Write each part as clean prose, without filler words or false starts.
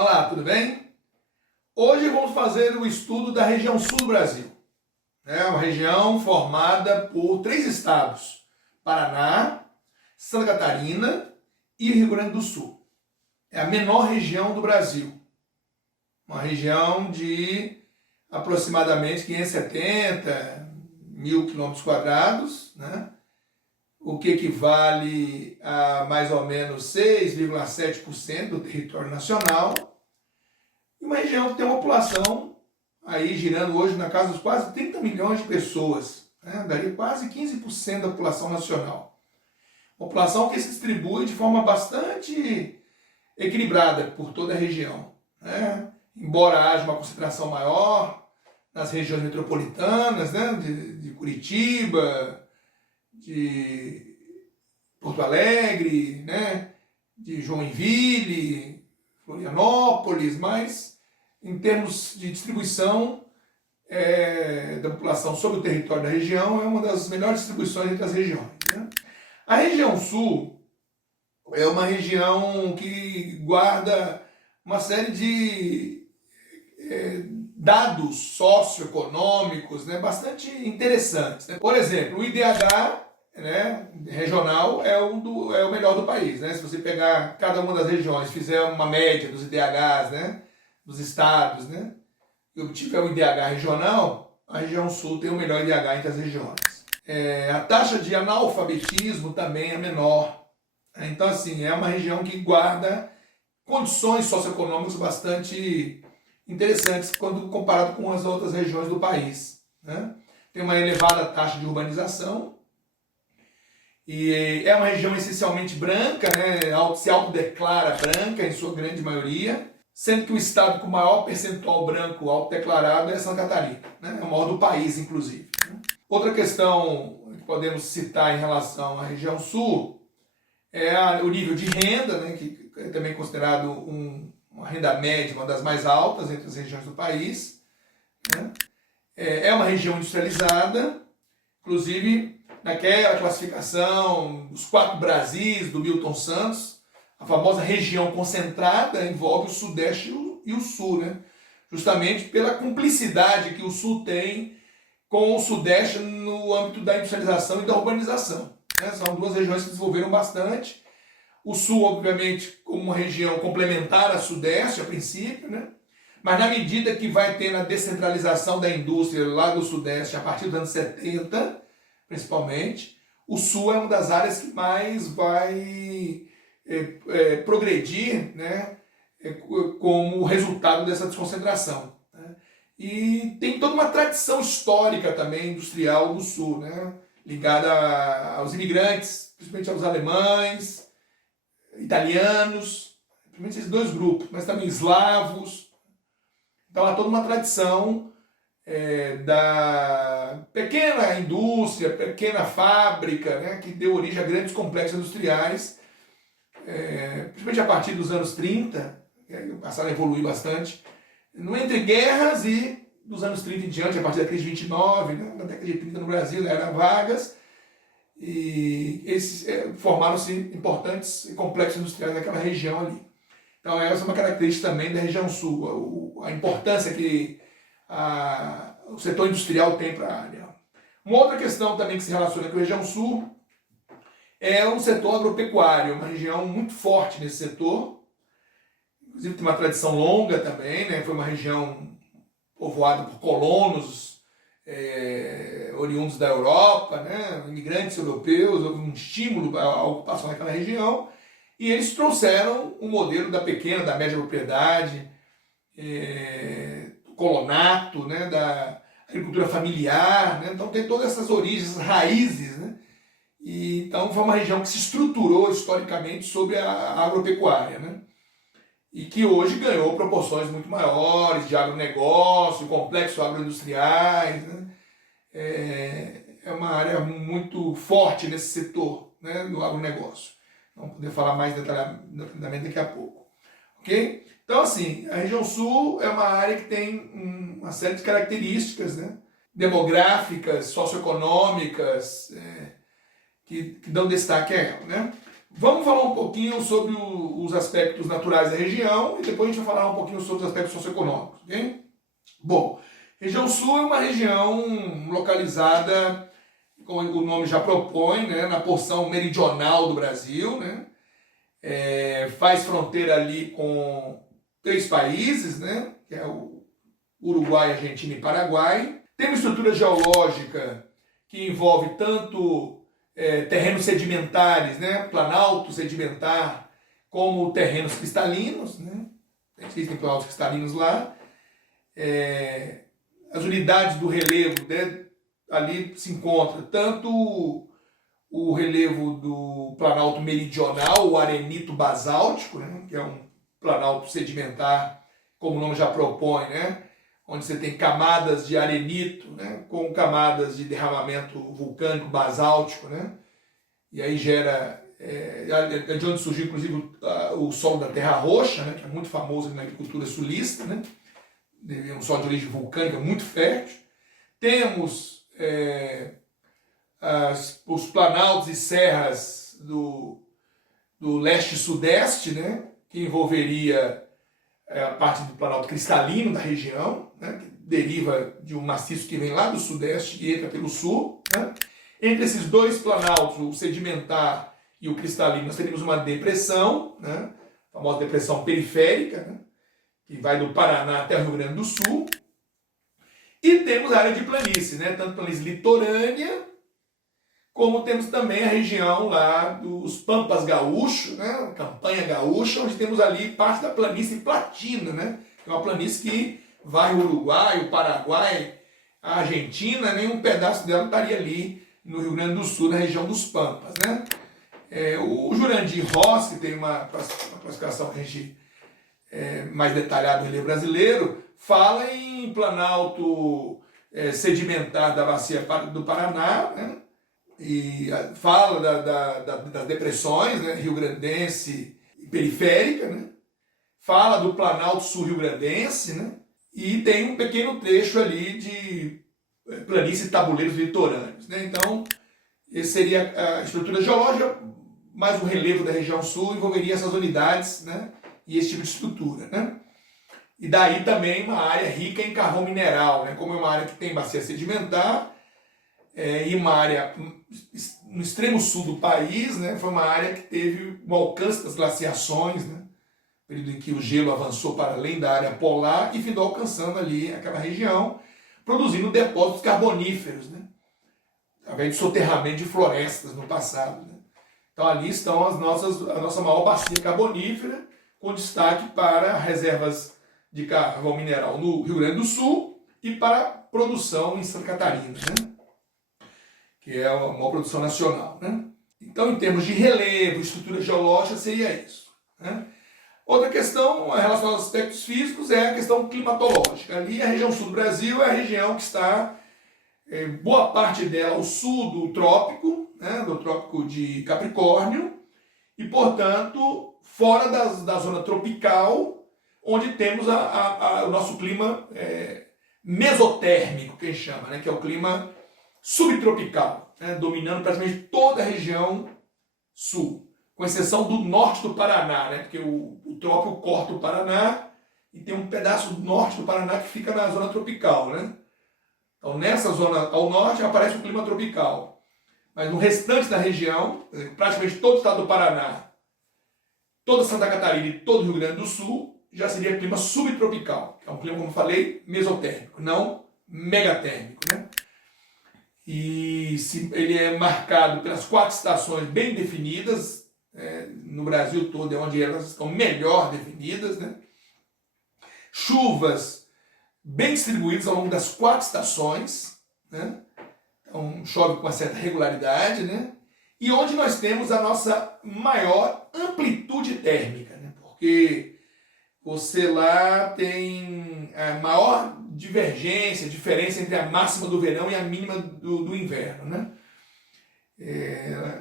Olá, tudo bem? Hoje vamos fazer o estudo da região sul do Brasil. É uma região formada por 3 estados: Paraná, Santa Catarina e Rio Grande do Sul. É a menor região do Brasil. Uma região de aproximadamente 570 mil quilômetros quadrados, né? O que equivale a mais ou menos 6,7% do território nacional. E uma região que tem uma população aí girando hoje na casa dos quase 30 milhões de pessoas, né? Daria quase 15% da população nacional. População que se distribui de forma bastante equilibrada por toda a região, né? Embora haja uma concentração maior nas regiões metropolitanas, né? de Curitiba, de Porto Alegre, né? De Joinville, Florianópolis, mas em termos de distribuição da população sobre o território da região, é uma das melhores distribuições entre as regiões, né? A região sul é uma região que guarda uma série de dados socioeconômicos, né, bastante interessantes, né? Por exemplo, o IDH, né, regional é o melhor do país, né? Se você pegar cada uma das regiões, fizer uma média dos IDHs, né, dos estados, né, e obtiver o IDH regional, a região sul tem o melhor IDH entre as regiões. A taxa de analfabetismo também é menor. Então, assim, é uma região que guarda condições socioeconômicas bastante interessantes quando comparado com as outras regiões do país, né? Tem uma elevada taxa de urbanização e é uma região essencialmente branca, né? Se autodeclara branca em sua grande maioria, sendo que o estado com maior percentual branco autodeclarado é Santa Catarina, né? É o maior do país, inclusive, né? Outra questão que podemos citar em relação à região sul é o nível de renda, né? Que é também considerado uma renda média, uma das mais altas entre as regiões do país, né? É uma região industrializada, inclusive naquela classificação dos 4 Brasis do Milton Santos, a famosa região concentrada envolve o Sudeste e o Sul, né? Justamente pela cumplicidade que o Sul tem com o Sudeste no âmbito da industrialização e da urbanização, né? São 2 regiões que se desenvolveram bastante. O Sul, obviamente, como uma região complementar a Sudeste, a princípio, né? Mas na medida que vai ter a descentralização da indústria lá do Sudeste, a partir dos anos 70, principalmente, o Sul é uma das áreas que mais vai progredir, né? Como resultado dessa desconcentração, né? E tem toda uma tradição histórica também industrial do Sul, né? Ligada aos imigrantes, principalmente aos alemães, italianos, principalmente esses 2 grupos, mas também eslavos. Então há toda uma tradição da pequena indústria, pequena fábrica, né, que deu origem a grandes complexos industriais, principalmente a partir dos anos 30, que passaram a evoluir bastante, no entre guerras e dos anos 30 em diante, a partir da crise de 29, né, na década de 30 no Brasil, era Vargas, e esses formaram-se importantes complexos industriais naquela região ali. Então essa é uma característica também da região sul, a importância que o setor industrial tem para a área. Uma outra questão também que se relaciona com a região sul é o setor agropecuário, uma região muito forte nesse setor, inclusive tem uma tradição longa também, né? Foi uma região povoada por colonos, oriundos da Europa, né? Imigrantes europeus, houve um estímulo à ocupação daquela região, e eles trouxeram um modelo da pequena, da média propriedade, do colonato, né? Da agricultura familiar, né? Então tem todas essas origens, essas raízes, né? E, então foi uma região que se estruturou historicamente sobre a agropecuária, né? E que hoje ganhou proporções muito maiores de agronegócio, complexos agroindustriais, né? É uma área muito forte nesse setor, né, do agronegócio. Vamos poder falar mais detalhadamente daqui a pouco. Ok? Então, assim, a região sul é uma área que tem uma série de características, né, demográficas, socioeconômicas, que dão destaque a ela, né? Vamos falar um pouquinho sobre os aspectos naturais da região e depois a gente vai falar um pouquinho sobre os aspectos socioeconômicos, ok? Bom, região sul é uma região localizada, como o nome já propõe, né, na porção meridional do Brasil, né? Faz fronteira ali com 3 países, né, que é o Uruguai, Argentina e Paraguai. Tem uma estrutura geológica que envolve tanto terrenos sedimentares, né, planalto sedimentar, como terrenos cristalinos, né? Existem planaltos cristalinos lá. As unidades do relevo, né, ali se encontra tanto o relevo do planalto meridional, o arenito basáltico, né, que é um planalto sedimentar, como o nome já propõe, né, onde você tem camadas de arenito, né, com camadas de derramamento vulcânico basáltico, né, e aí gera, de onde surgiu inclusive o solo da terra roxa, né, que é muito famoso na agricultura sulista, né, um solo de origem vulcânica muito fértil. Temos os planaltos e serras do leste e sudeste, né, que envolveria a parte do planalto cristalino da região, né, que deriva de um maciço que vem lá do sudeste e entra pelo sul. Né. Entre esses 2 planaltos, o sedimentar e o cristalino, nós teríamos uma depressão, né, a famosa depressão periférica, né, que vai do Paraná até o Rio Grande do Sul. E temos a área de planície, né, tanto planície litorânea, como temos também a região lá dos Pampas Gaúcho, né, Campanha Gaúcha, onde temos ali parte da planície platina, né, que é uma planície que vai o Uruguai, o Paraguai, a Argentina, nenhum pedaço dela estaria ali no Rio Grande do Sul, na região dos Pampas, né. O Jurandir Rossi tem uma classificação que a gente mais detalhada do relevo brasileiro, fala em planalto sedimentar da bacia do Paraná, né? E fala das depressões, né, rio-grandense e periférica, né? Fala do planalto sul-rio-grandense, né? E tem um pequeno trecho ali de planície e tabuleiros litorâneos, né? Então, essa seria a estrutura geológica, mas o relevo da região sul envolveria essas unidades, né, e esse tipo de estrutura, né? E daí também uma área rica em carvão mineral, né? Como é uma área que tem bacia sedimentar, e uma área no extremo sul do país, né? Foi uma área que teve o alcance das glaciações, né? Período em que o gelo avançou para além da área polar e findou alcançando ali aquela região, produzindo depósitos carboníferos, né, através de soterramento de florestas no passado. Né? Então ali estão a nossa maior bacia carbonífera, com destaque para reservas de carvão mineral no Rio Grande do Sul e para produção em Santa Catarina, né? Que é a maior produção nacional. Né? Então, em termos de relevo, estrutura geológica, seria isso. Né? Outra questão relacionada aos aspectos físicos é a questão climatológica. Ali, a região sul do Brasil é a região que está, boa parte dela, ao sul do trópico, né, do trópico de Capricórnio, e, portanto, fora da zona tropical, onde temos o nosso clima mesotérmico, que a gente chama, né, que é o clima subtropical, né, dominando praticamente toda a região sul, com exceção do norte do Paraná, né, porque o trópico corta o Paraná e tem um pedaço do norte do Paraná que fica na zona tropical. Né? Então, nessa zona ao norte aparece o clima tropical. Mas no restante da região, praticamente todo o estado do Paraná, toda Santa Catarina e todo o Rio Grande do Sul, já seria clima subtropical. É um clima, como eu falei, mesotérmico, não megatérmico. Né? E ele é marcado pelas 4 estações bem definidas, no Brasil todo é onde elas estão melhor definidas. Né? Chuvas bem distribuídas ao longo das 4 estações, né? Então chove com uma certa regularidade, né? E onde nós temos a nossa maior amplitude térmica, né? Porque você lá tem a maior divergência, diferença entre a máxima do verão e a mínima do inverno, né?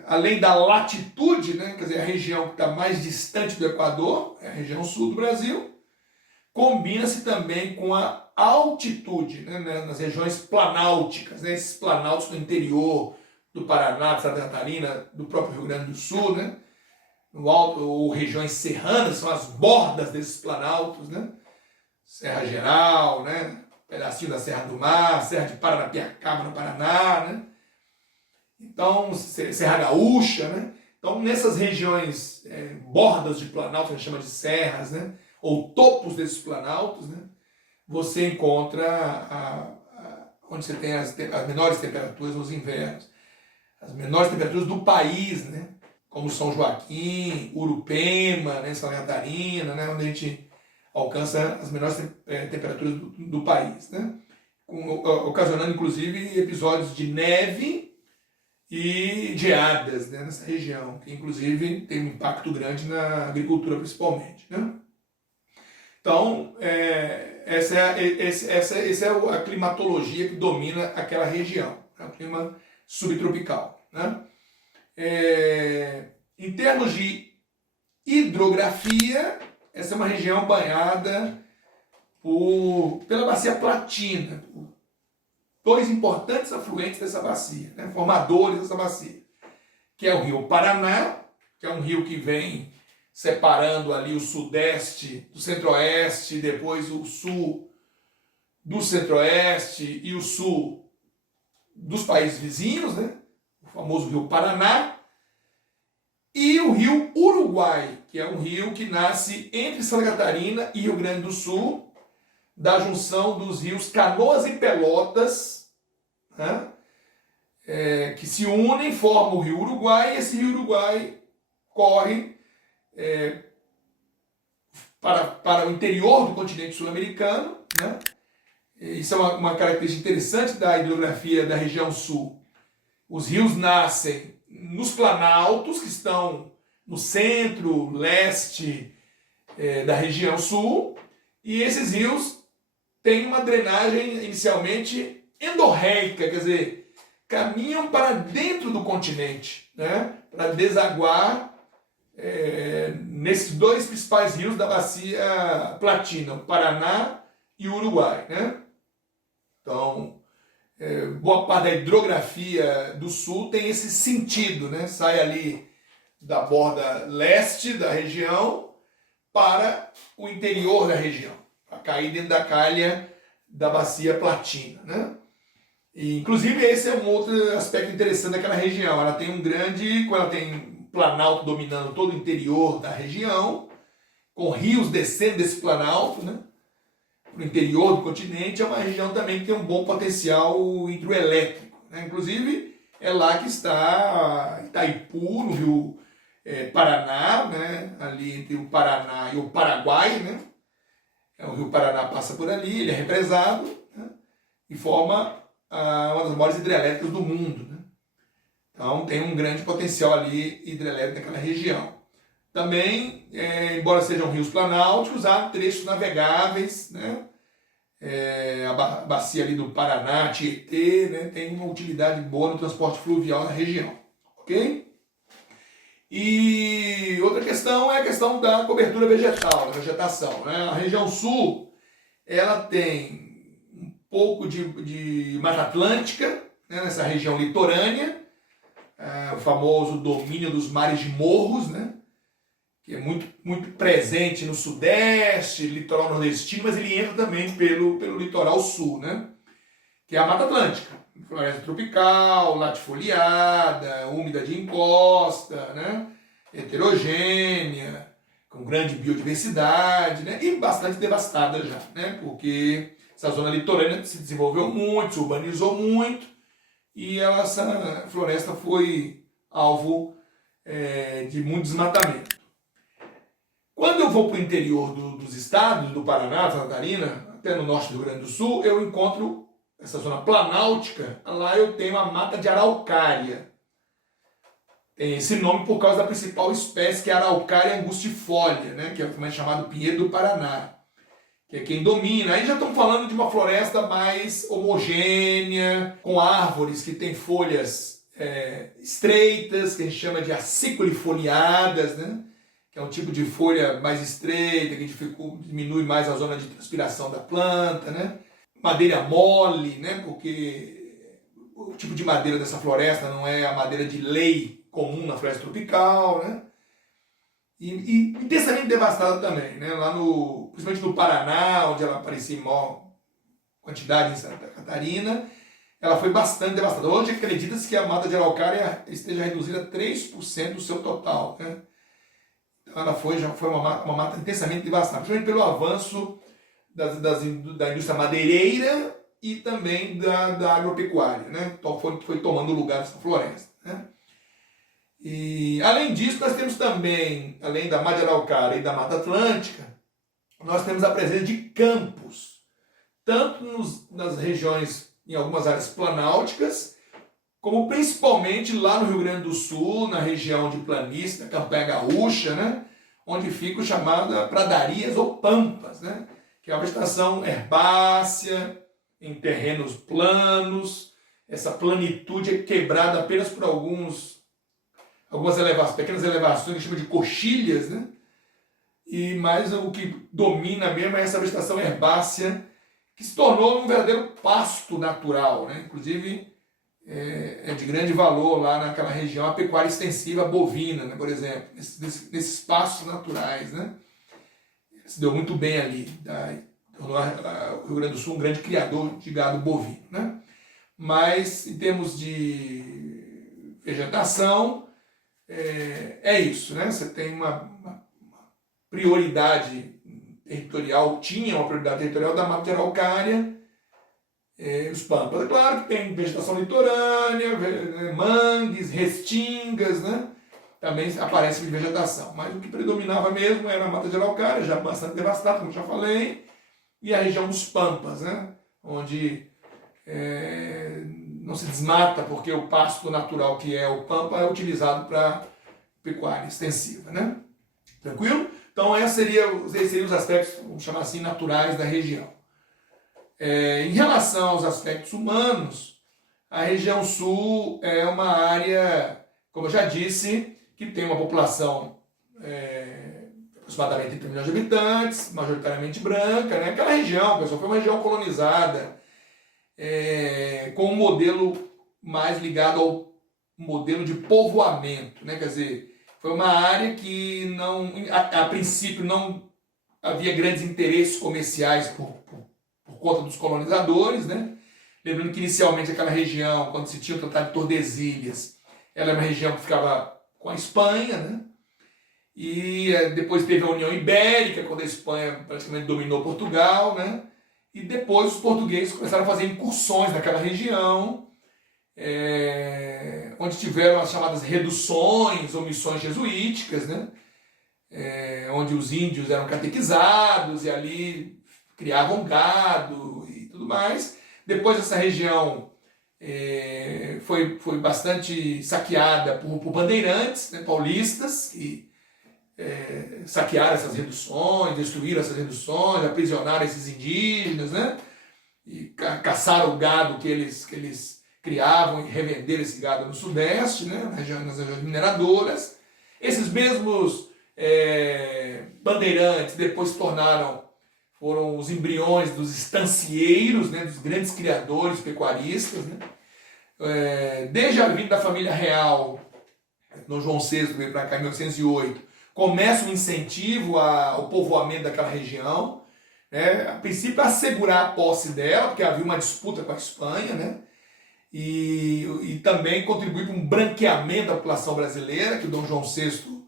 Além da latitude, né? Quer dizer, a região que está mais distante do Equador, é a região sul do Brasil, combina-se também com a altitude, né? Nas regiões planálticas, né? Esses planaltos do interior do Paraná, de Santa Catarina, do próprio Rio Grande do Sul, né? no alto, ou regiões serranas, são as bordas desses planaltos, né? Serra Geral, né? Pedacinho da Serra do Mar, Serra de Paranapiacaba, no Paraná, né? Então, Serra Gaúcha, né? Então, nessas regiões, bordas de planalto, a gente chama de serras, né? Ou topos desses planaltos, né? Você encontra onde você tem as menores temperaturas nos invernos. As menores temperaturas do país, né? Como São Joaquim, Urupema, né? Santa Catarina, né? Onde a gente alcança as menores temperaturas do país, né? Ocasionando, inclusive, episódios de neve e geadas, né? Nessa região, que, inclusive, tem um impacto grande na agricultura, principalmente, né? Então, essa é a climatologia que domina aquela região, né? O clima subtropical, né? Em termos de hidrografia, essa é uma região banhada pela Bacia Platina, por dois importantes afluentes dessa bacia, né? Formadores dessa bacia, que é o rio Paraná, que é um rio que vem separando ali o sudeste do centro-oeste, depois o sul do centro-oeste e o sul dos países vizinhos, né? O famoso rio Paraná, e o rio Uruguai, que é um rio que nasce entre Santa Catarina e Rio Grande do Sul, da junção dos rios Canoas e Pelotas, né? Que se unem, formam o rio Uruguai, e esse rio Uruguai corre para o interior do continente sul-americano, né? Isso é uma característica interessante da hidrografia da região sul. Os rios nascem nos planaltos, que estão no centro, leste da região sul, e esses rios têm uma drenagem inicialmente endorreica, quer dizer, caminham para dentro do continente, né? Para desaguar nesses dois principais rios da Bacia Platina, o Paraná e o Uruguai, né? Então, boa parte da hidrografia do sul tem esse sentido, né? Sai ali da borda leste da região para o interior da região, para cair dentro da calha da Bacia Platina, né? E, inclusive, esse é um outro aspecto interessante daquela região. Ela tem quando ela tem planalto dominando todo o interior da região, com rios descendo desse planalto, né, para o interior do continente, é uma região também que tem um bom potencial hidroelétrico, né? Inclusive, é lá que está Itaipu, no rio Paraná, né, ali entre o Paraná e o Paraguai, né? O rio Paraná passa por ali, ele é represado, né, e forma uma das maiores hidrelétricas do mundo, né? Então tem um grande potencial ali hidrelétrico naquela região. Também, embora sejam rios planálticos, há trechos navegáveis, né? A bacia ali do Paraná, Tietê, né? Tem uma utilidade boa no transporte fluvial na região, ok? E outra questão é a questão da cobertura vegetal, da vegetação, né? A região sul, ela tem um pouco de Mata Atlântica, né? Nessa região litorânea, o famoso domínio dos mares de morros, né? Que é muito, muito presente no sudeste, litoral nordestino, mas ele entra também pelo litoral sul, né? Que é a Mata Atlântica, floresta tropical, latifoliada, úmida de encosta, né? Heterogênea, com grande biodiversidade, né? E bastante devastada já, né? Porque essa zona litorânea se desenvolveu muito, se urbanizou muito, e essa floresta foi alvo de muito desmatamento. Quando eu vou para o interior dos estados, do Paraná, Santa Catarina, até no norte do Rio Grande do Sul, eu encontro essa zona planáltica. Lá eu tenho a mata de araucária. Tem esse nome por causa da principal espécie, que é a araucária angustifolia, né? Que é também chamado pinheiro do Paraná, que é quem domina. Aí já estamos falando de uma floresta mais homogênea, com árvores que têm folhas estreitas, que a gente chama de aciculifoliadas, né? Que é um tipo de folha mais estreita, que diminui mais a zona de transpiração da planta, né? Madeira mole, né? Porque o tipo de madeira dessa floresta não é a madeira de lei comum na floresta tropical, né? e intensamente devastada também, né? Lá principalmente no Paraná, onde ela aparecia em maior quantidade em Santa Catarina, ela foi bastante devastada. Hoje acredita-se que a mata de araucária esteja reduzida a 3% do seu total, né? Então ela já foi uma mata intensamente devastada, principalmente pelo avanço da indústria madeireira e também da agropecuária, né? Então foi tomando lugar dessa floresta, né? E além disso, nós temos também, além da Mata de Araucária e da Mata Atlântica, nós temos a presença de campos, tanto nas regiões, em algumas áreas planálticas, como principalmente lá no Rio Grande do Sul, na região de planície, da Campanha Gaúcha, né? Onde ficam chamadas pradarias ou pampas, né? Que é uma vegetação herbácea, em terrenos planos. Essa planitude é quebrada apenas por algumas pequenas elevações que a gente chama de coxilhas, né? Mas o que domina mesmo é essa vegetação herbácea, que se tornou um verdadeiro pasto natural, né? Inclusive, é de grande valor lá naquela região a pecuária extensiva bovina, né? Por exemplo, nesses pastos naturais, né? Se deu muito bem ali, tornou o Rio Grande do Sul um grande criador de gado bovino, né? Mas em termos de vegetação, é isso, né? Você tem uma prioridade territorial, tinha uma prioridade territorial da Mata de Araucária, os pampas. É claro que tem vegetação litorânea, mangues, restingas, né? Também aparece vegetação, mas o que predominava mesmo era a Mata de Araucária, já bastante devastada, como já falei, e a região dos pampas, né? Onde não se desmata, porque o pasto natural que é o pampa é utilizado para pecuária extensiva, né? Tranquilo? Então esses seriam os aspectos, vamos chamar assim, naturais da região. Em relação aos aspectos humanos, a região sul é uma área, como eu já disse, que tem uma população aproximadamente 30 milhões de habitantes, majoritariamente branca, né? Aquela região, pessoal, foi uma região colonizada, com um modelo mais ligado ao modelo de povoamento, né? Quer dizer, foi uma área que a princípio não havia grandes interesses comerciais por conta dos colonizadores, né? Lembrando que inicialmente aquela região, quando se tinha o Tratado de Tordesilhas, ela era uma região que ficava com a Espanha, né? E depois teve a União Ibérica, quando a Espanha praticamente dominou Portugal, né? E depois os portugueses começaram a fazer incursões naquela região, onde tiveram as chamadas reduções ou missões jesuíticas, né? Onde os índios eram catequizados e ali criavam gado e tudo mais. Depois essa região foi bastante saqueada por bandeirantes, né, paulistas, que saquearam essas reduções, destruíram essas reduções, aprisionaram esses indígenas, né? E caçaram o gado que eles criavam e revenderam esse gado no Sudeste, né? Nas regiões mineradoras. Esses mesmos bandeirantes depois foram os embriões dos estancieiros, né? Dos grandes criadores pecuaristas, né? Desde a vinda da família real, Dom João VI veio para cá em 1808, começa um incentivo ao povoamento daquela região, né? A princípio assegurar a posse dela, porque havia uma disputa com a Espanha, né? E também contribuir para um branqueamento da população brasileira, que o Dom João VI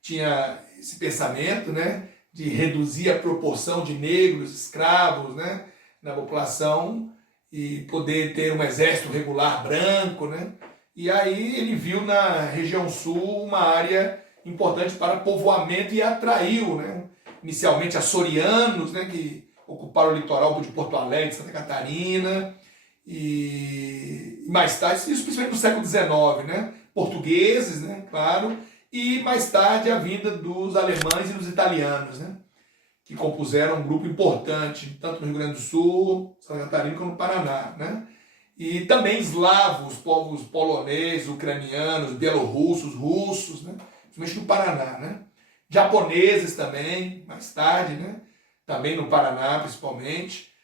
tinha esse pensamento, né? De reduzir a proporção de negros, escravos, né? Na população e poder ter um exército regular branco, né? E aí ele viu na região sul uma área importante para povoamento e atraiu, né? Inicialmente açorianos, né? Que ocuparam o litoral de Porto Alegre, Santa Catarina, e mais tarde, isso principalmente no século XIX, né? Portugueses, né? Claro, e mais tarde a vinda dos alemães e dos italianos, né? Que compuseram um grupo importante, tanto no Rio Grande do Sul, Santa Catarina, como no Paraná, né? E também eslavos, povos poloneses, ucranianos, bielorrussos, russos, né? Principalmente no Paraná, né? Japoneses também, mais tarde, né? Também no Paraná, principalmente,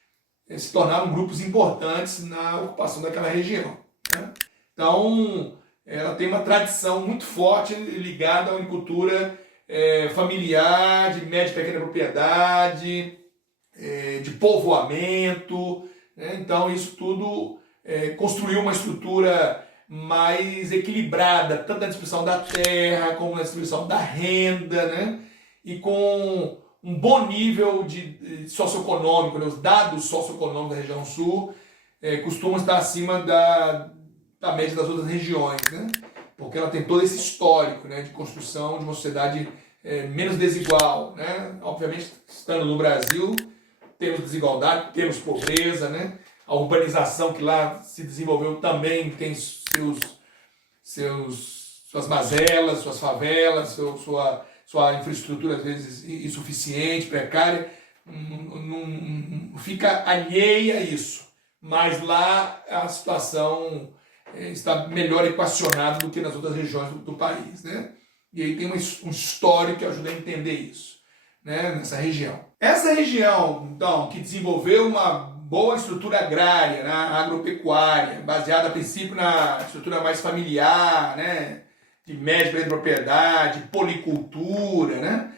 se tornaram grupos importantes na ocupação daquela região, né? Então, ela tem uma tradição muito forte ligada à agricultura familiar, de média e pequena propriedade, de povoamento, né? Então isso tudo construiu uma estrutura mais equilibrada, tanto na distribuição da terra como na distribuição da renda, né? E com um bom nível de socioeconômico, né? Os dados socioeconômicos da região sul costumam estar acima da média das outras regiões, né? Porque ela tem todo esse histórico, né, de construção de uma sociedade menos desigual, né? Obviamente, estando no Brasil, temos desigualdade, temos pobreza, né? A urbanização que lá se desenvolveu também tem suas mazelas, suas favelas, sua infraestrutura às vezes insuficiente, precária, não fica alheia a isso. Mas lá a situação está melhor equacionada do que nas outras regiões do país, né? E aí tem um histórico que ajuda a entender isso, né, nessa região. Essa região, então, que desenvolveu uma boa estrutura agrária, né, agropecuária, baseada a princípio na estrutura mais familiar, né, de média propriedade, policultura, né,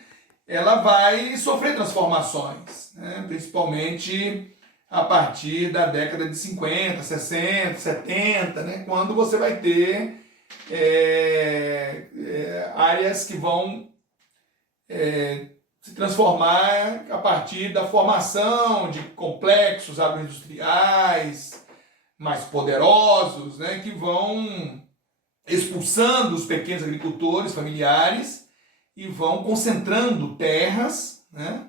ela vai sofrer transformações, né, principalmente a partir da década de 50, 60, 70, né, quando você vai ter áreas que vão se transformar a partir da formação de complexos agroindustriais mais poderosos, né, que vão expulsando os pequenos agricultores familiares e vão concentrando terras, né,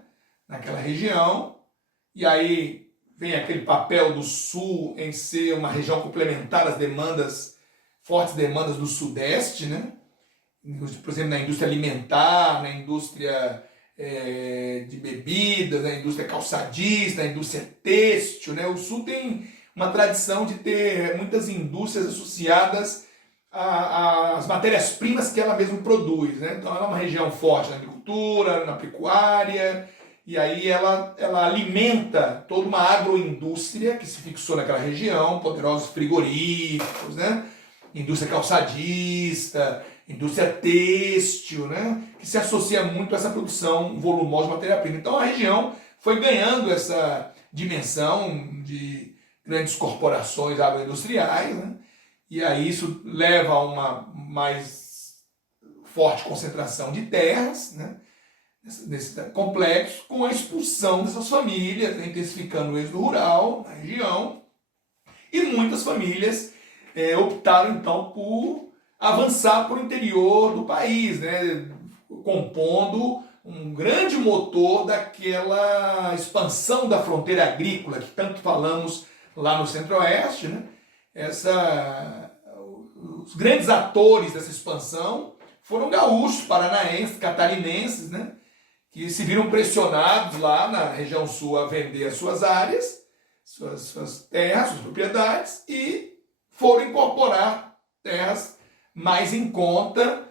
naquela região. E aí vem aquele papel do Sul em ser uma região complementar às fortes demandas do Sudeste, né? Por exemplo, na indústria alimentar, na indústria de bebidas, na indústria calçadista, na indústria têxtil, né? O Sul tem uma tradição de ter muitas indústrias associadas às matérias-primas que ela mesma produz, né? Então ela é uma região forte na agricultura, na pecuária, e aí ela alimenta toda uma agroindústria que se fixou naquela região, poderosos frigoríficos, né? Indústria calçadista, indústria têxtil, né? Que se associa muito a essa produção volumosa de matéria-prima. Então a região foi ganhando essa dimensão de grandes corporações agroindustriais, né? E aí isso leva a uma mais forte concentração de terras, né? Nesse complexo, com a expulsão dessas famílias, né? Intensificando o êxodo rural na região, e muitas famílias optaram então por avançar para o interior do país, né, compondo um grande motor daquela expansão da fronteira agrícola que tanto falamos lá no Centro-Oeste, né? Os grandes atores dessa expansão foram gaúchos, paranaenses, catarinenses, né, que se viram pressionados lá na região sul a vender as suas áreas, suas terras, suas propriedades, e foram incorporar terras mais em conta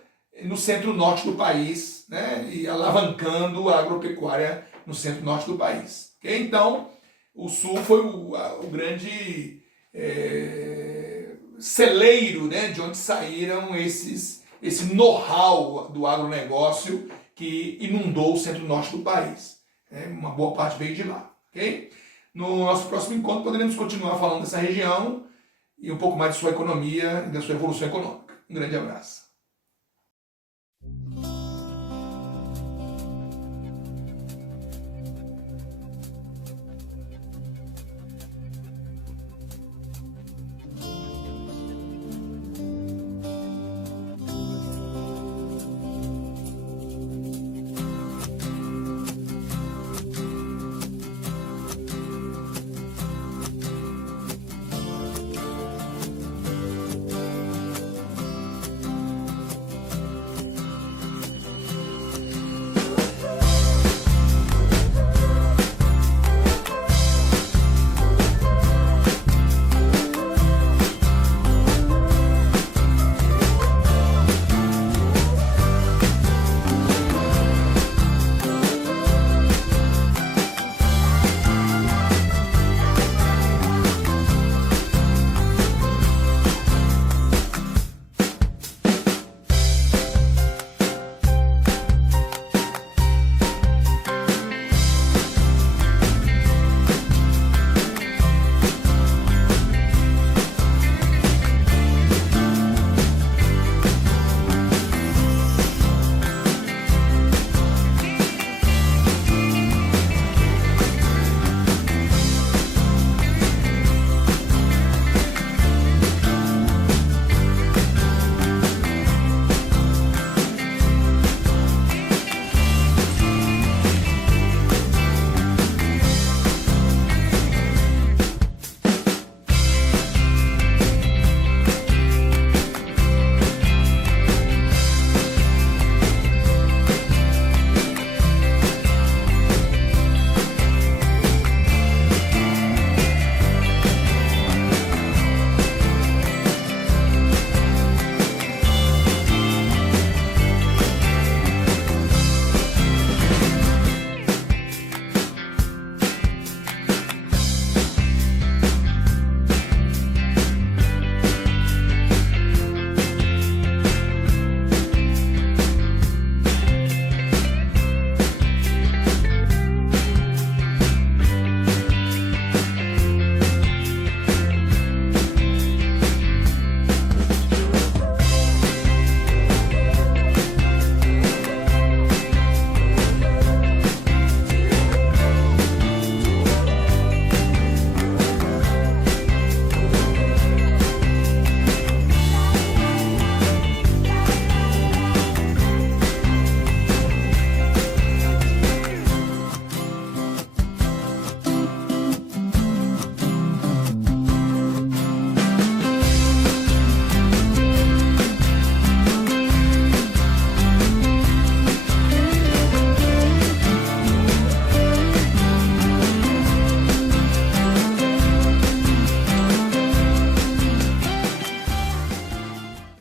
no centro-norte do país, né, e alavancando a agropecuária no centro-norte do país. Okay? Então, o Sul foi o grande celeiro, né, de onde saíram esse know-how do agronegócio que inundou o centro-norte do país. Uma boa parte veio de lá. Okay? No nosso próximo encontro poderemos continuar falando dessa região e um pouco mais de sua economia e da sua evolução econômica. Um grande abraço.